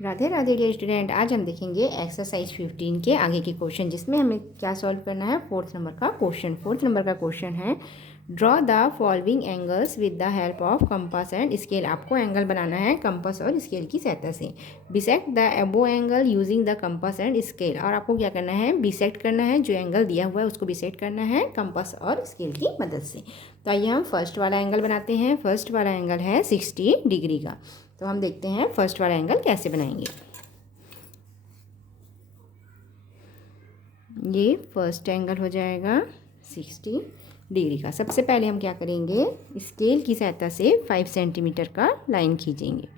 Radhe Radhe dear student, आज हम देखेंगे एक्सरसाइज 15 के आगे के क्वेश्चन, जिसमें हमें क्या सॉल्व करना है। फोर्थ नंबर का क्वेश्चन है, draw the following angles with the help of compass and scale. आपको एंगल बनाना है कंपास और स्केल की सहायता से। Bisect the above angle using the compass and scale. और आपको क्या करना है, बिसेक्ट करना है, जो एंगल दिया हुआ है उसको बिसेक्ट करना है कंपास और स्केल की मदद से। तो आइए हम फर्स्ट वाला एंगल बनाते हैं। फर्स्ट वाला एंगल है 60 डिग्री का। तो हम देखते हैं फर्स्ट वाला एंगल कैसे बनाएंगे। ये फर्स्ट एंगल हो जाएगा 60 डिग्री का। सबसे पहले हम क्या करेंगे, स्केल की सहायता से 5 सेंटीमीटर का लाइन खींचेंगे।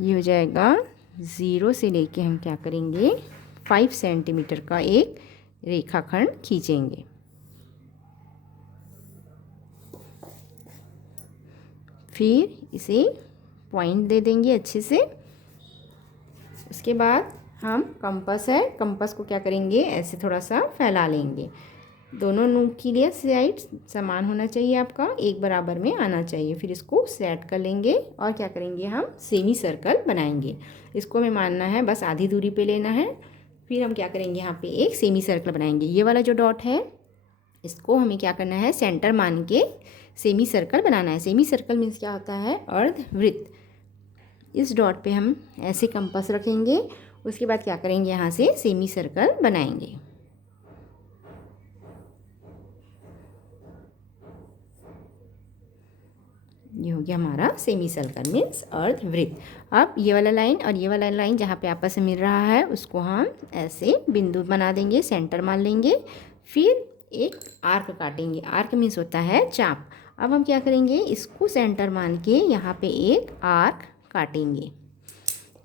ये हो जाएगा, ज़ीरो से लेके हम क्या करेंगे 5 सेंटीमीटर का एक रेखाखंड खींचेंगे। फिर इसे पॉइंट दे देंगे अच्छे से। उसके बाद हम कंपास है, कंपास को क्या करेंगे, ऐसे थोड़ा सा फैला लेंगे। दोनों नोक की लिए साइड समान होना चाहिए, आपका एक बराबर में आना चाहिए। फिर इसको सेट कर लेंगे और क्या करेंगे, हम सेमी सर्कल बनाएंगे। इसको हमें मानना है बस आधी दूरी पे लेना है। फिर हम क्या करेंगे, यहाँ पे एक सेमी सर्कल बनाएंगे। ये वाला जो डॉट है इसको हमें क्या करना है, सेंटर मान के सेमी सर्कल बनाना है। सेमी सर्कल मीन्स क्या होता है, अर्धवृत्त। इस डॉट पे हम ऐसे कंपास रखेंगे। उसके बाद क्या करेंगे, यहाँ से सेमी सर्कल बनाएंगे। ये हो गया हमारा सेमी सर्कल मीन्स अर्धवृत्त। अब ये वाला लाइन और ये वाला लाइन जहाँ पे आपस में मिल रहा है उसको हम ऐसे बिंदु बना देंगे, सेंटर मान लेंगे। फिर एक आर्क काटेंगे। आर्क मीन्स होता है चाप। अब हम क्या करेंगे, इसको सेंटर मान के यहाँ पे एक आर्क काटेंगे।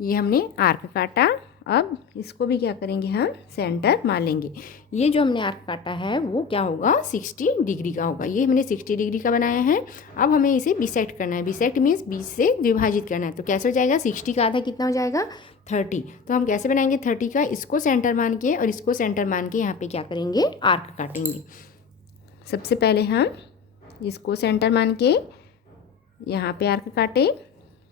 ये हमने आर्क काटा। अब इसको भी क्या करेंगे, हम सेंटर मान लेंगे। ये जो हमने आर्क काटा है वो क्या होगा, 60 डिग्री का होगा। ये हमने 60 डिग्री का बनाया है। अब हमें इसे बिसेक्ट करना है। बिसेक्ट मीन्स 20 से विभाजित करना है। तो कैसे हो जाएगा, 60 का आधा कितना हो जाएगा, 30। तो हम कैसे बनाएंगे 30 का, इसको सेंटर मान के और इसको सेंटर मान के यहाँ पे क्या करेंगे, आर्क काटेंगे। सबसे पहले हम इसको सेंटर मान के यहाँ पे आर्क काटे।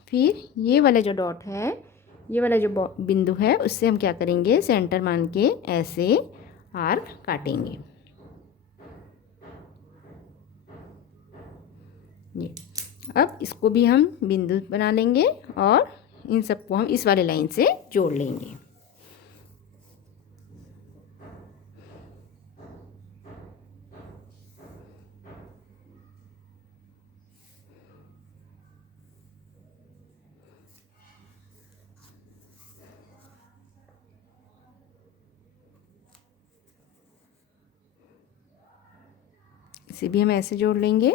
फिर ये वाला जो डॉट है, ये वाला जो बिंदु है, उससे हम क्या करेंगे, सेंटर मान के ऐसे आर्क काटेंगे। ये अब इसको भी हम बिंदु बना लेंगे और इन सबको हम इस वाले लाइन से जोड़ लेंगे। इसे भी हम ऐसे जोड़ लेंगे।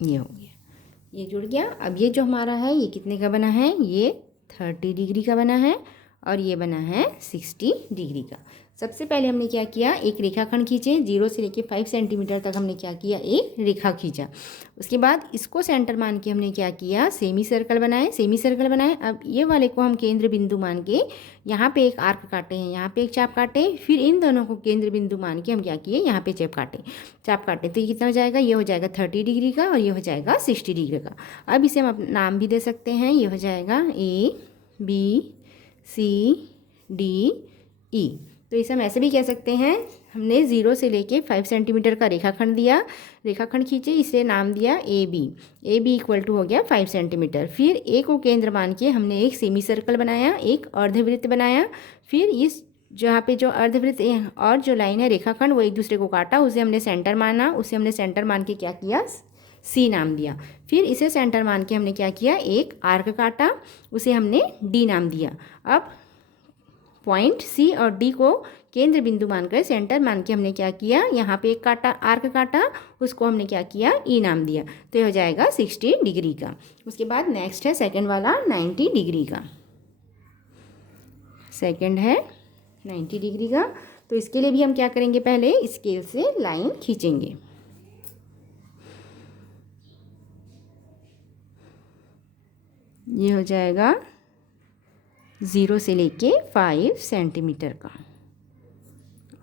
ये हो गया, ये जुड़ गया। अब ये जो हमारा है ये कितने का बना है, ये 30 डिग्री का बना है और ये बना है 60 डिग्री का। सबसे पहले हमने क्या किया, एक रेखाखंड खींचे। 0 से लेके 5 सेंटीमीटर तक हमने क्या किया, एक रेखा खींचा। उसके बाद इसको सेंटर मान के हमने क्या किया, सेमी सर्कल बनाए। अब ये वाले को हम केंद्र बिंदु मान के यहाँ पे एक आर्क काटे हैं, यहाँ पे एक चाप काटे। फिर इन दोनों को केंद्र बिंदु मान के हम क्या किए, यहाँ पे चाप काटे। तो ये कितना हो जाएगा, ये हो जाएगा 30 डिग्री का और ये हो जाएगा 60 डिग्री का। अब इसे हम नाम भी दे सकते हैं। ये हो जाएगा ABCDE। तो इसे हम ऐसे भी कह सकते हैं, हमने 0 से लेके 5 सेंटीमीटर का रेखाखंड दिया, रेखाखंड खींचे, इसे नाम दिया AB इक्वल टू हो गया 5 सेंटीमीटर। फिर A को केंद्र मान के हमने एक सेमी सर्कल बनाया, एक अर्धवृत्त बनाया। फिर इस जहाँ पे जो अर्धवृत्त और जो लाइन है रेखाखंड वो एक दूसरे को काटा, उसे हमने सेंटर माना। उसे हमने सेंटर मान के क्या किया, C नाम दिया। फिर इसे सेंटर मान के हमने क्या किया, एक आर्क काटा, उसे हमने D नाम दिया। अब पॉइंट C और D को केंद्र बिंदु मानकर सेंटर मान के हमने क्या किया, यहाँ पे एक आर्क काटा, उसको हमने क्या किया, E नाम दिया। तो ये हो जाएगा 60 डिग्री का। उसके बाद नेक्स्ट है सेकंड वाला 90 डिग्री का। सेकंड है 90 डिग्री का। तो इसके लिए भी हम क्या करेंगे, पहले स्केल से लाइन खींचेंगे। ये हो जाएगा 0 से लेके 5 सेंटीमीटर का।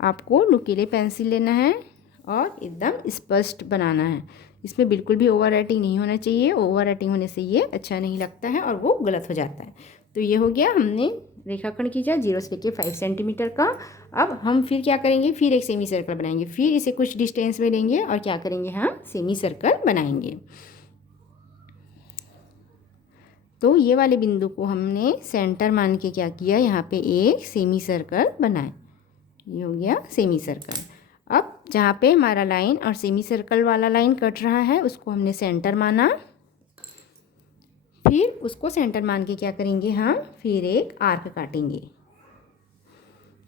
आपको नुकीले पेंसिल लेना है और एकदम स्पष्ट बनाना है। इसमें बिल्कुल भी ओवर राइटिंग नहीं होना चाहिए, ओवर राइटिंग होने से ये अच्छा नहीं लगता है और वो गलत हो जाता है। तो ये हो गया, हमने रेखाखंड खींचा 0 से लेके 5 सेंटीमीटर का। अब हम फिर क्या करेंगे, फिर एक सेमी सर्कल बनाएंगे, फिर इसे कुछ डिस्टेंस में लेंगे और क्या करेंगे, हम सेमी सर्कल बनाएंगे। तो ये वाले बिंदु को हमने सेंटर मान के क्या किया, यहाँ पे एक सेमी सर्कल बनाए। ये हो गया सेमी सर्कल। अब जहाँ पे हमारा लाइन और सेमी सर्कल वाला लाइन कट रहा है उसको हमने सेंटर माना। फिर उसको सेंटर मान के क्या करेंगे, हम फिर एक आर्क काटेंगे।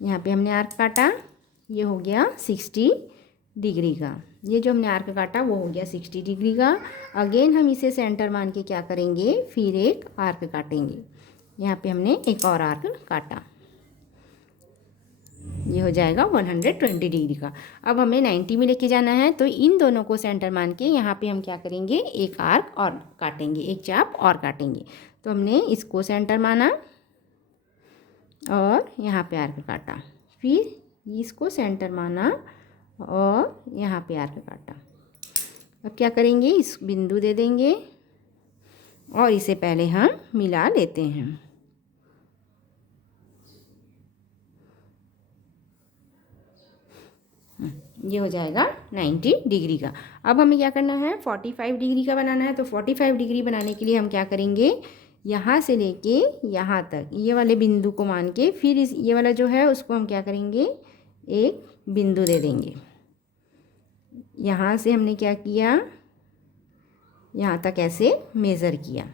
यहाँ पे हमने आर्क काटा, ये हो गया 60 डिग्री का। ये जो हमने आर्क काटा वो हो गया 60 डिग्री का। अगेन हम इसे सेंटर मान के क्या करेंगे, फिर एक आर्क काटेंगे। यहाँ पे हमने एक और आर्क काटा, ये हो जाएगा 120 डिग्री का। अब हमें 90 में लेके जाना है, तो इन दोनों को सेंटर मान के यहाँ पे हम क्या करेंगे, एक आर्क और काटेंगे, एक चाप और काटेंगे। तो हमने इसको सेंटर माना और यहाँ पे आर्क काटा, फिर इसको सेंटर माना और यहाँ पे आर्क काटा। अब क्या करेंगे, इस बिंदु दे देंगे और इसे पहले हम मिला लेते हैं। ये हो जाएगा 90 डिग्री का। अब हमें क्या करना है, 45 डिग्री का बनाना है। तो 45 डिग्री बनाने के लिए हम क्या करेंगे, यहाँ से लेके यहाँ तक ये वाले बिंदु को मान के फिर इस ये वाला जो है उसको हम क्या करेंगे, एक बिंदु दे देंगे। यहाँ से हमने क्या किया, यहाँ तक ऐसे मेज़र किया।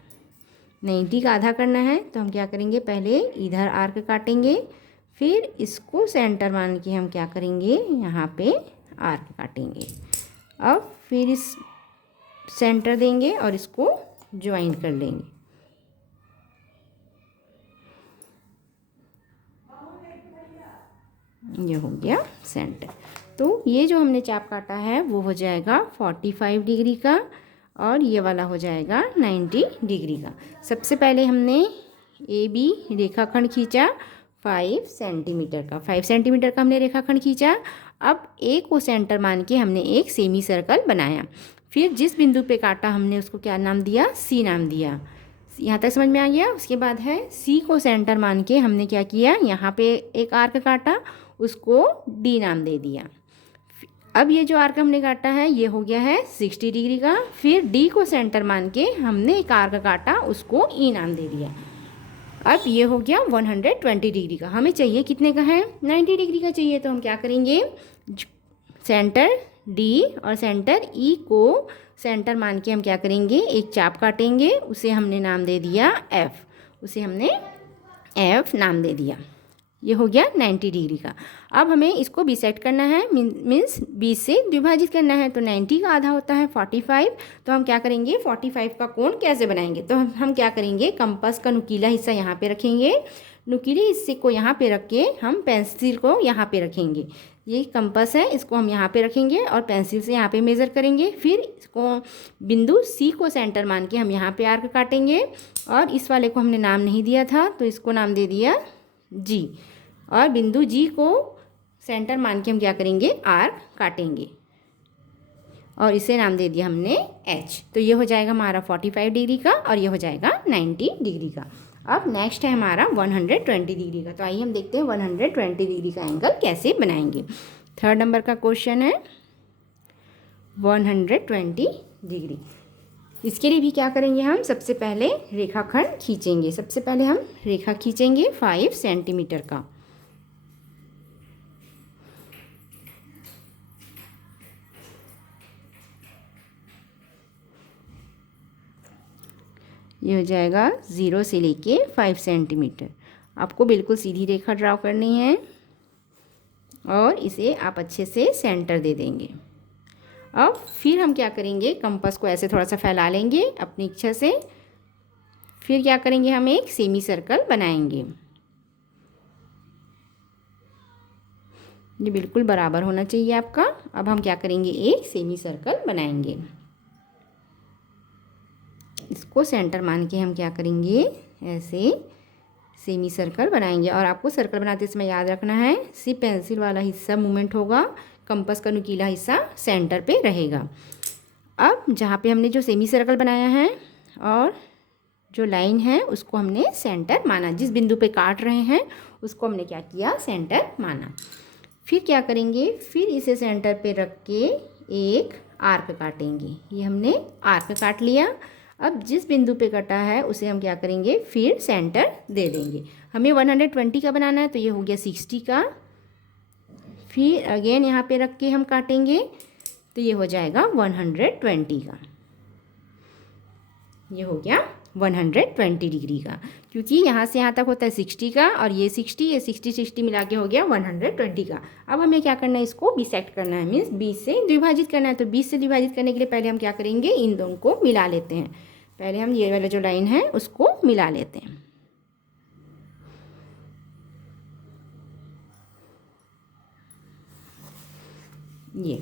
90 का आधा करना है तो हम क्या करेंगे, पहले इधर आर्क काटेंगे, फिर इसको सेंटर मान के हम क्या करेंगे, यहाँ पे आर्क काटेंगे। अब फिर इस सेंटर देंगे और इसको ज्वाइन कर लेंगे। ये हो गया सेंटर। तो ये जो हमने चाप काटा है वो हो जाएगा 45 डिग्री का और ये वाला हो जाएगा 90 डिग्री का। सबसे पहले हमने ए बी रेखाखंड खींचा 5 सेंटीमीटर का, 5 सेंटीमीटर का हमने रेखाखंड खींचा। अब ए को सेंटर मान के हमने एक सेमी सर्कल बनाया। फिर जिस बिंदु पे काटा हमने उसको क्या नाम दिया, सी नाम दिया। यहाँ तक समझ में आ गया। उसके बाद है सी को सेंटर मान के हमने क्या किया, यहाँ पे एक आर्क काटा, उसको डी नाम दे दिया। अब ये जो आर्क हमने काटा है ये हो गया है 60 डिग्री का। फिर डी को सेंटर मान के हमने एक आर्क काटा, उसको ई नाम दे दिया। अब ये हो गया 120 डिग्री का। हमें चाहिए कितने का है, 90 डिग्री का चाहिए। तो हम क्या करेंगे, सेंटर डी और सेंटर ई को सेंटर मान के हम क्या करेंगे, एक चाप काटेंगे, उसे हमने नाम दे दिया एफ, उसे हमने एफ नाम दे दिया। ये हो गया 90 डिग्री का। अब हमें इसको बीसेट करना है, मीन्स 20 से विभाजित करना है। तो 90 का आधा होता है 45। तो हम क्या करेंगे, 45 का कोण कैसे बनाएंगे, तो हम क्या करेंगे, कंपास का नुकीला हिस्सा यहाँ पे रखेंगे, नुकीले हिस्से को यहाँ पे रख के हम पेंसिल को यहाँ पे रखेंगे। ये कंपास है, इसको हम यहाँ पे रखेंगे और पेंसिल से यहाँ पे मेज़र करेंगे। फिर इसको बिंदु सी को सेंटर मान के हम यहाँ पे आर्क काटेंगे और इस वाले को हमने नाम नहीं दिया था तो इसको नाम दे दिया जी, और बिंदु जी को सेंटर मान के हम क्या करेंगे, आर्क काटेंगे और इसे नाम दे दिया हमने एच। तो ये हो जाएगा हमारा 45 डिग्री का और ये हो जाएगा 90 डिग्री का। अब नेक्स्ट है हमारा 120 डिग्री का। तो आइए हम देखते हैं 120 डिग्री का एंगल कैसे बनाएंगे। 3rd नंबर का क्वेश्चन है 120 डिग्री। इसके लिए भी क्या करेंगे, हम सबसे पहले रेखाखंड खींचेंगे। सबसे पहले हम रेखा खींचेंगे 5 सेंटीमीटर का। ये हो जाएगा 0 से लेके 5 सेंटीमीटर। आपको बिल्कुल सीधी रेखा ड्रॉ करनी है और इसे आप अच्छे से सेंटर दे देंगे। अब फिर हम क्या करेंगे, कंपास को ऐसे थोड़ा सा फैला लेंगे अपनी इच्छा से। फिर क्या करेंगे, हम एक सेमी सर्कल बनाएंगे। ये बिल्कुल बराबर होना चाहिए आपका। अब हम क्या करेंगे, एक सेमी सर्कल बनाएंगे। इसको सेंटर मान के हम क्या करेंगे, ऐसे सेमी सर्कल बनाएंगे। और आपको सर्कल बनाते समय याद रखना है, सिर्फ पेंसिल वाला हिस्सा मूवमेंट होगा, कंपास का नुकीला हिस्सा सेंटर पे रहेगा। अब जहाँ पे हमने जो सेमी सर्कल बनाया है और जो लाइन है उसको हमने सेंटर माना, जिस बिंदु पे काट रहे हैं उसको हमने क्या किया, सेंटर माना। फिर क्या करेंगे, फिर इसे सेंटर पे रख के एक आर्क काटेंगे। ये हमने आर्क काट लिया। अब जिस बिंदु पे कटा है उसे हम क्या करेंगे, फिर सेंटर दे देंगे। हमें 120 का बनाना है तो ये हो गया 60 का। फिर अगेन यहाँ पे रख के हम काटेंगे तो ये हो जाएगा 120 का। ये हो गया 120 डिग्री का, क्योंकि यहाँ से यहाँ तक होता है 60 का और ये 60 मिला के हो गया 120 का। अब हमें क्या करना है, इसको बिसेक्ट करना है, मीन्स 20 से द्विभाजित करना है। तो 20 से द्विभाजित करने के लिए पहले हम क्या करेंगे, इन दोनों को मिला लेते हैं। पहले हम ये वाला जो लाइन है उसको मिला लेते हैं। ये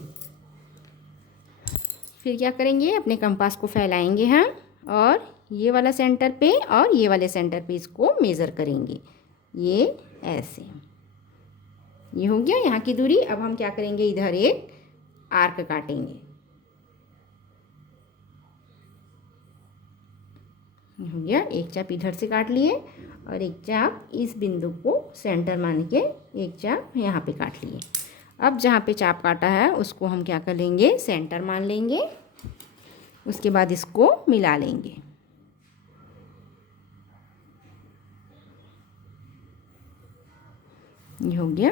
फिर क्या करेंगे, अपने कंपास को फैलाएंगे हम और ये वाला सेंटर पे और ये वाले सेंटर पे इसको मेज़र करेंगे। ये ऐसे, ये हो गया यहाँ की दूरी। अब हम क्या करेंगे, इधर एक आर्क काटेंगे। ये हो गया, एक चाप इधर से काट लिए और एक चाप इस बिंदु को सेंटर मान के एक चाप यहाँ पे काट लिए। अब जहाँ पे चाप काटा है उसको हम क्या कर लेंगे, सेंटर मान लेंगे। उसके बाद इसको मिला लेंगे। ये हो गया,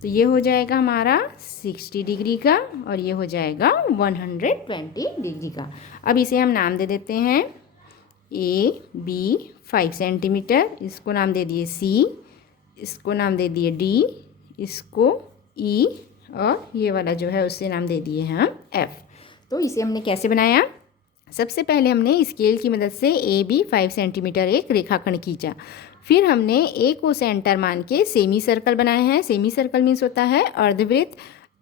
तो ये हो जाएगा हमारा 60 डिग्री का और ये हो जाएगा 120 डिग्री का। अब इसे हम नाम दे देते हैं AB 5 सेंटीमीटर, इसको नाम दे दिए C, इसको नाम दे दिए D, इसको E और ये वाला जो है उससे नाम दे दिए हैं हम F। तो इसे हमने कैसे बनाया, सबसे पहले हमने स्केल की मदद से AB 5 सेंटीमीटर एक रेखाखंड खींचा। फिर हमने ए को सेंटर मान के सेमी सर्कल बनाए हैं। सेमी सर्कल मीन्स होता है अर्धवृत्त।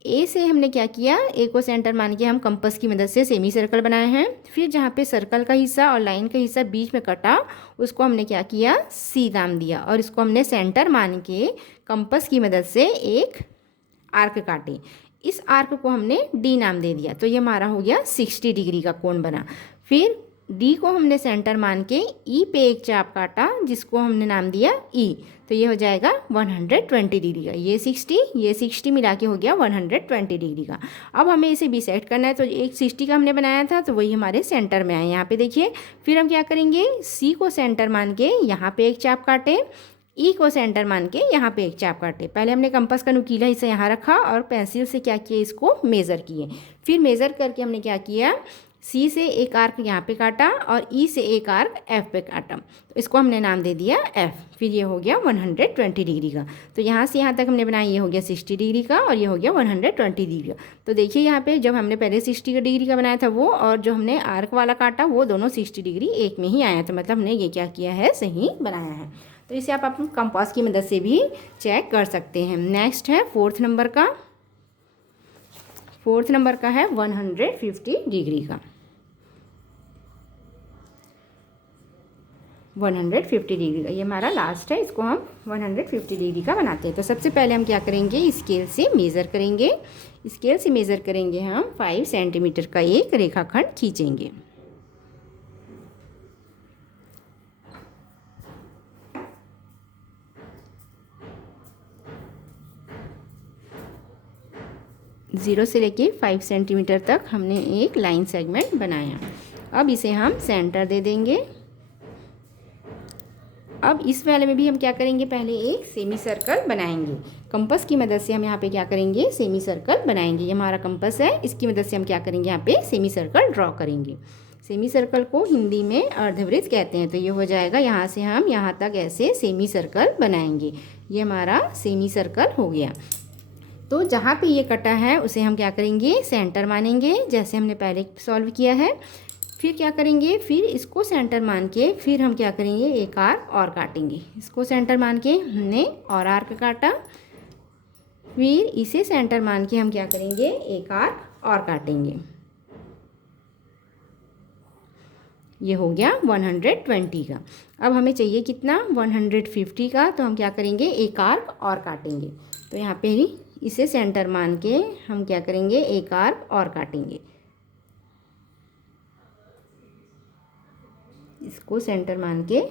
ए से हमने क्या किया, ए को सेंटर मान के हम कंपास की मदद से सेमी सर्कल बनाए हैं। फिर जहाँ पे सर्कल का हिस्सा और लाइन का हिस्सा बीच में कटा उसको हमने क्या किया, सी नाम दिया और इसको हमने सेंटर मान के कंपास की मदद से एक आर्क काटे। इस आर्क को हमने डी नाम दे दिया। तो ये हमारा हो गया 60 डिग्री का कोण बना। फिर डी को हमने सेंटर मान के ई पे एक चाप काटा जिसको हमने नाम दिया ई। तो ये हो जाएगा 120 डिग्री का। ये 60 मिला के हो गया 120 डिग्री का। अब हमें इसे बिसेक्ट करना है। तो एक 60 का हमने बनाया था तो वही हमारे सेंटर में आए, यहाँ पे देखिए। फिर हम क्या करेंगे, सी को सेंटर मान के यहाँ पे एक चाप काटे, ई को सेंटर मान के यहाँ पे एक चाप काटे। पहले हमने कंपास का नुकीला हिस्सा यहाँ रखा और पेंसिल से क्या किया, इसको मेज़र किए। फिर मेज़र करके हमने क्या किया, सी से एक आर्क यहाँ पे काटा और ई से एक आर्क एफ पे काटा। तो इसको हमने नाम दे दिया एफ। फिर ये हो गया 120 डिग्री का। तो यहाँ से यहाँ तक हमने बनाया, ये हो गया 60 डिग्री का और ये हो गया 120 डिग्री का। तो देखिए यहाँ पे जब हमने पहले 60 डिग्री का बनाया था वो और जो हमने आर्क वाला काटा वो दोनों 60 डिग्री एक में ही आया। तो मतलब हमने ये क्या किया है, सही बनाया है। तो इसे आप अपने कंपास की मदद से भी चेक कर सकते हैं। नेक्स्ट है फोर्थ नंबर का है 150 डिग्री का। 150 डिग्री का ये हमारा लास्ट है। इसको हम 150 डिग्री का बनाते हैं। तो सबसे पहले हम क्या करेंगे, स्केल से मेज़र करेंगे। स्केल से मेज़र करेंगे हम 5 सेंटीमीटर का एक रेखाखंड खींचेंगे। ज़ीरो से लेके 5 सेंटीमीटर तक हमने एक लाइन सेगमेंट बनाया। अब इसे हम सेंटर दे देंगे। अब इस वाले में भी हम क्या करेंगे, पहले एक सेमी सर्कल बनाएंगे। कंपास की मदद से हम यहाँ पे क्या करेंगे, सेमी सर्कल बनाएंगे। ये हमारा कंपास है, इसकी मदद से हम क्या करेंगे, यहाँ पे सेमी सर्कल ड्रॉ करेंगे। सेमी सर्कल को हिंदी में अर्धवृत्त कहते हैं। तो ये हो जाएगा, यहाँ से हम यहाँ तक ऐसे सेमी सर्कल बनाएंगे। ये हमारा सेमी सर्कल हो गया। तो जहाँ पे ये कटा है उसे हम क्या करेंगे, सेंटर मानेंगे, जैसे हमने पहले सॉल्व किया है। फिर क्या करेंगे, फिर इसको सेंटर मान के फिर हम क्या करेंगे, एक आर्क और काटेंगे। इसको सेंटर मान के हमने और आर्क काटा। फिर इसे सेंटर मान के हम क्या करेंगे, एक आर्क और काटेंगे। ये हो गया 120 का। अब हमें चाहिए कितना, 150 का। तो हम क्या करेंगे, एक आर्क और काटेंगे। तो यहाँ पे इसे सेंटर मान के हम क्या करेंगे, एक आर्क और काटेंगे। इसको सेंटर मान के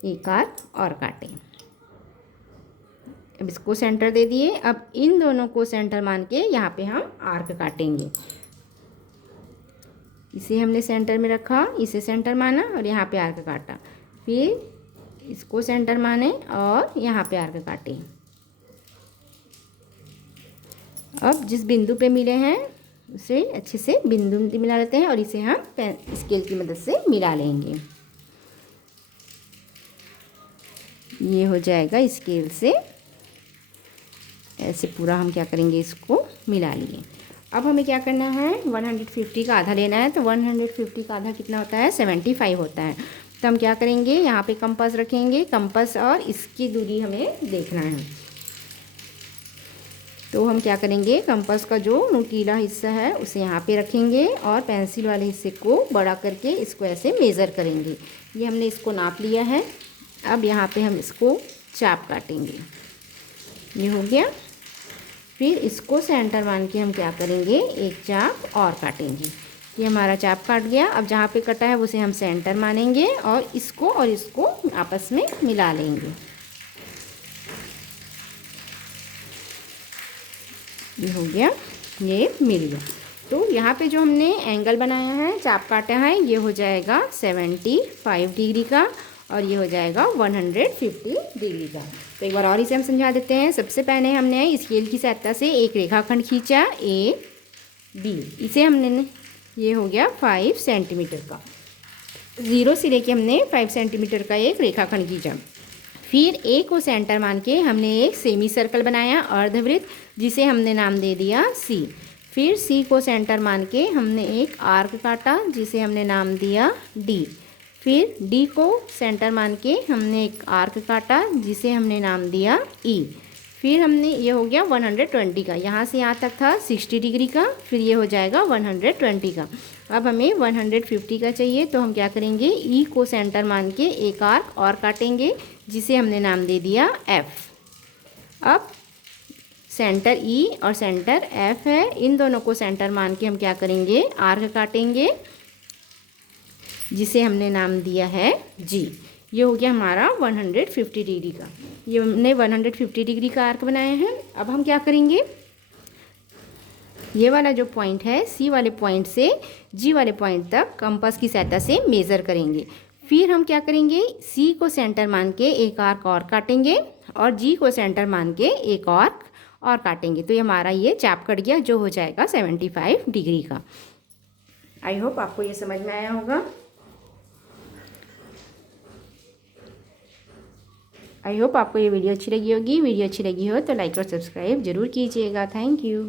एक आर्क और काटें। अब इसको सेंटर दे दिए। अब इन दोनों को सेंटर मान के यहाँ पे हम आर्क काटेंगे। इसे हमने सेंटर में रखा, इसे सेंटर माना और यहाँ पे आर्क काटा। फिर इसको सेंटर माने और यहाँ पे आर्क काटे। अब जिस बिंदु पे मिले हैं उसे अच्छे से बिंदु मिला लेते हैं और इसे हम स्केल की मदद से मिला लेंगे। ये हो जाएगा स्केल से। ऐसे पूरा हम क्या करेंगे, इसको मिला लिए। अब हमें क्या करना है, 150 का आधा लेना है। तो 150 का आधा कितना होता है, 75 होता है। तो हम क्या करेंगे, यहाँ पे कंपास रखेंगे, कंपास और इसकी दूरी हमें देखना है। तो हम क्या करेंगे, कंपास का जो नुकीला हिस्सा है उसे यहाँ पे रखेंगे और पेंसिल वाले हिस्से को बड़ा करके इसको ऐसे मेज़र करेंगे। ये हमने इसको नाप लिया है। अब यहाँ पे हम इसको चाप काटेंगे। ये हो गया। फिर इसको सेंटर मान के हम क्या करेंगे, एक चाप और काटेंगे। ये हमारा चाप काट गया। अब जहाँ पे कटा है उसे हम सेंटर मानेंगे और इसको आपस में मिला लेंगे। ये हो गया, ये मिल गया। तो यहाँ पे जो हमने एंगल बनाया है, चाप काटा है, ये हो जाएगा 75 डिग्री का और ये हो जाएगा 150 डिग्री का। तो एक बार और इसे हम समझा देते हैं। सबसे पहले हमने स्केल की सहायता से एक रेखाखंड खींचा ए बी। इसे हमने, ये हो गया 5 सेंटीमीटर का। 0 से लेके हमने 5 सेंटीमीटर का एक रेखाखंड खींचा। फिर ए को सेंटर मान के हमने एक सेमी सर्कल बनाया, अर्धवृत्त, जिसे हमने नाम दे दिया सी। फिर सी को सेंटर मान के हमने एक आर्क काटा, जिसे हमने नाम दिया डी। फिर डी को सेंटर मान के हमने एक आर्क काटा, जिसे हमने नाम दिया ई। फिर हमने, ये हो गया 120 का, यहाँ से यहाँ तक था 60 डिग्री का। फिर ये हो जाएगा 120 का। अब हमें 150 का चाहिए, तो हम क्या करेंगे, ई को सेंटर मान के एक आर्क और काटेंगे, जिसे हमने नाम दे दिया एफ। अब सेंटर ई और सेंटर एफ है, इन दोनों को सेंटर मान के हम क्या करेंगे, आर्क काटेंगे, जिसे हमने नाम दिया है जी। ये हो गया हमारा 150 डिग्री का। ये हमने 150 डिग्री का आर्क बनाया है। अब हम क्या करेंगे, ये वाला जो पॉइंट है, सी वाले पॉइंट से जी वाले पॉइंट तक कंपास की सहायता से मेज़र करेंगे। फिर हम क्या करेंगे, सी को सेंटर मान के एक आर्क और काटेंगे और जी को सेंटर मान के एक आर्क और काटेंगे। तो ये हमारा ये चाप कट गया, जो हो जाएगा 75 डिग्री का। आई होप आपको ये समझ में आया होगा। आई होप आपको ये वीडियो अच्छी लगी होगी। वीडियो अच्छी लगी हो तो लाइक और सब्सक्राइब जरूर कीजिएगा। Thank you.